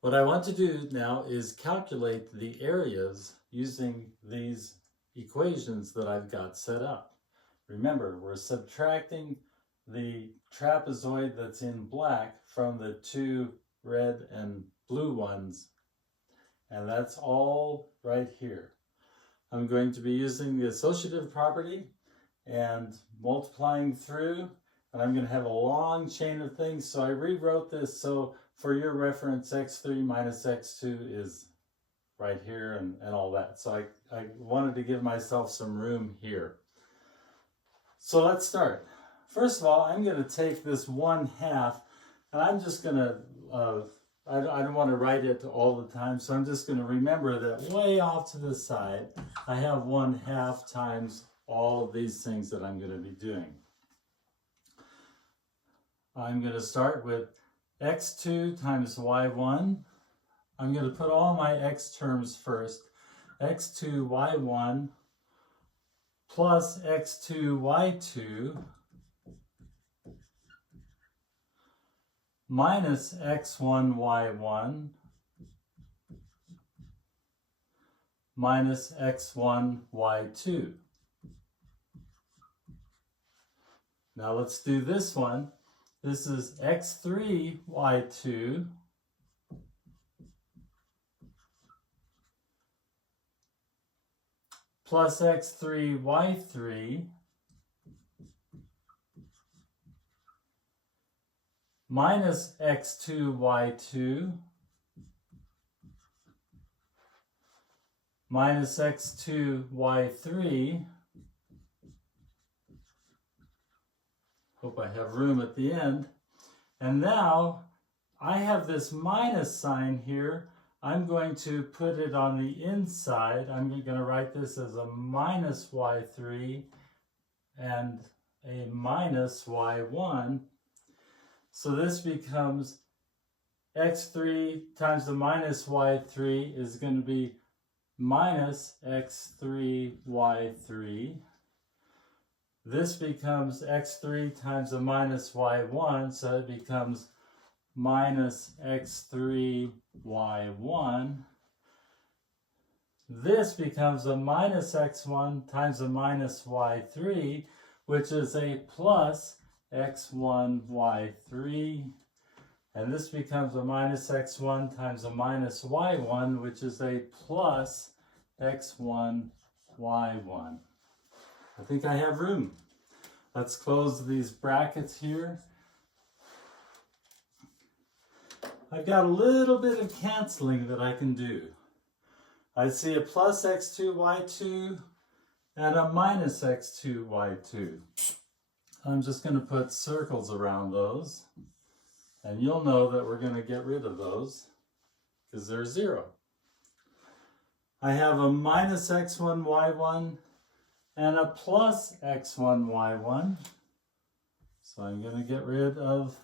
What I want to do now is calculate the areas using these equations that I've got set up. Remember, we're subtracting the trapezoid that's in black from the two red and blue ones, and that's all right here. I'm going to be using the associative property and multiplying through, and I'm going to have a long chain of things, so I rewrote this so for your reference x3 minus x2 is right here and all that. So I wanted to give myself some room here. So let's start. First of all, I'm going to take this 1/2 and I'm just going to, I don't want to write it all the time, so I'm just going to remember that way off to the side, I have 1/2 times all of these things that I'm going to be doing. I'm going to start with x2 times y1. I'm going to put all my x terms first. x2 y1 plus x2 y2 minus x1 y1 minus x1 y2. Now let's do this one. This is x3 y2 plus x3 y3 minus x2 y2 minus x2 y3. Hope I have room at the end. And now I have this minus sign here. I'm going to put it on the inside. I'm going to write this as a minus y3 and a minus y1. So this becomes x3 times the minus y3 is going to be minus x3 y3. This becomes x3 times the minus y1, so it becomes minus x3 y1. This becomes a minus x1 times a minus y3, which is a plus x1 y3. And this becomes a minus x1 times a minus y1, which is a plus x1 y1. I think I have room. Let's close these brackets here. I've got a little bit of canceling that I can do. I see a plus x2 y2 and a minus x2 y2. I'm just going to put circles around those, and you'll know that we're going to get rid of those because they're 0. I have a minus x1 y1 and a plus x1 y1. So I'm going to get rid of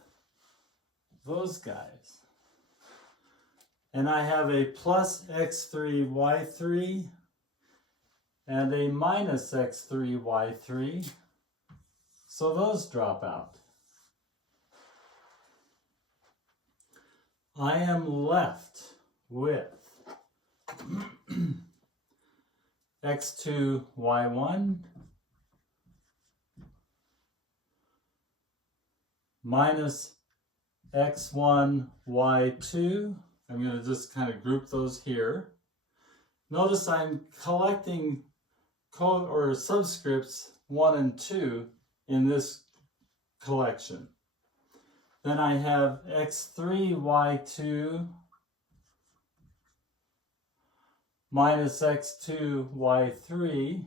those guys. And I have a plus x3 y3 and a minus x3 y3. So those drop out. I am left with x2 y1 minus x1 y2. I'm going to just kind of group those here. Notice I'm collecting code or subscripts 1 and 2 in this collection. Then I have x3 y2 minus x2 y3,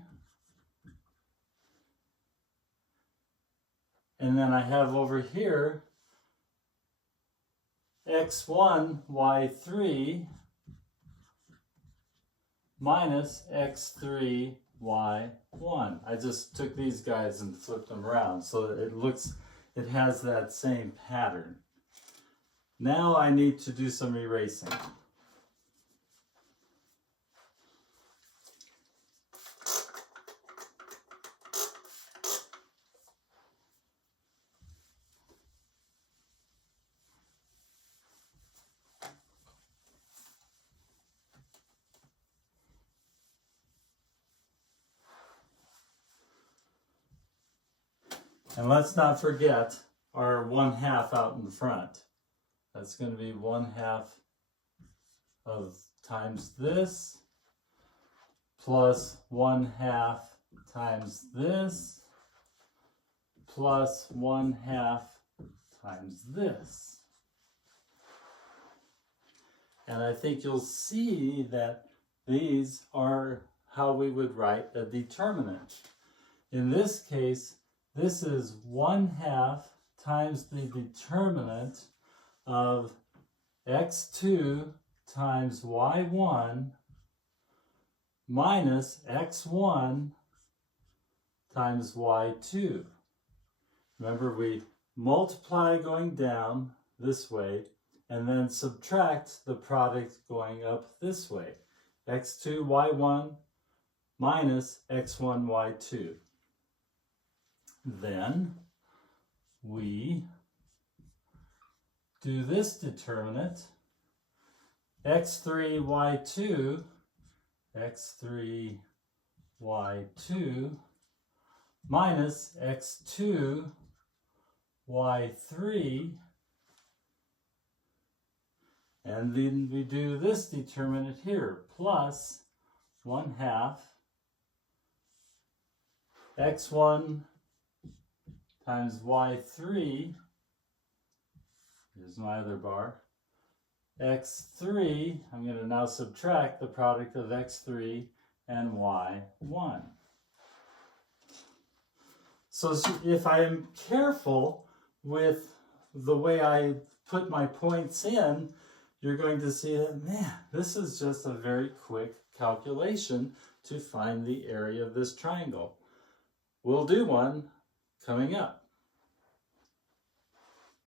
and then I have over here x1 y3 minus x3 y1. I just took these guys and flipped them around so that it has that same pattern. Now I need to do some erasing. And let's not forget our 1/2 out in the front. That's going to be 1/2 of times this plus 1/2 times this plus 1/2 times this. And I think you'll see that these are how we would write a determinant. In this case, this is 1/2 times the determinant of x2 times y1 minus x1 times y2. Remember, we multiply going down this way and then subtract the product going up this way. x2 y1 minus x1 y2. Then we do this determinant, x3 y2 minus x2 y3, and then we do this determinant here, plus 1/2 x1 times y3, here's my other bar, x3, I'm going to now subtract the product of x3 and y1. So if I am careful with the way I put my points in, you're going to see that, man, this is just a very quick calculation to find the area of this triangle. We'll do one coming up.